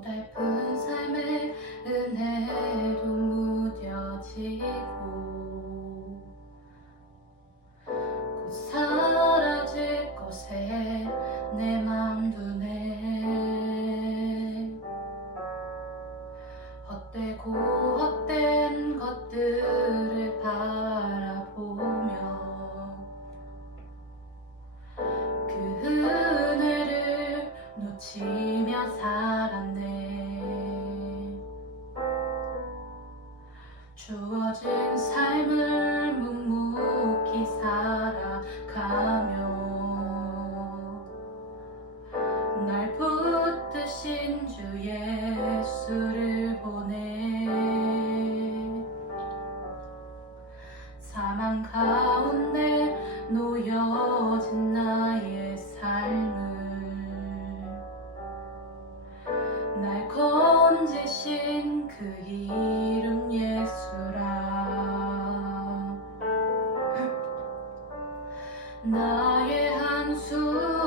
고달픈 삶의 은혜도 무뎌지고 곧 사라질 것에 내 맘 두네 헛되고 헛된 것들 주어진 삶을 묵묵히 살아가며 날 붙드신 주 예수를 보내 사망 가운데 놓여진 나의 삶을 나의 한숨.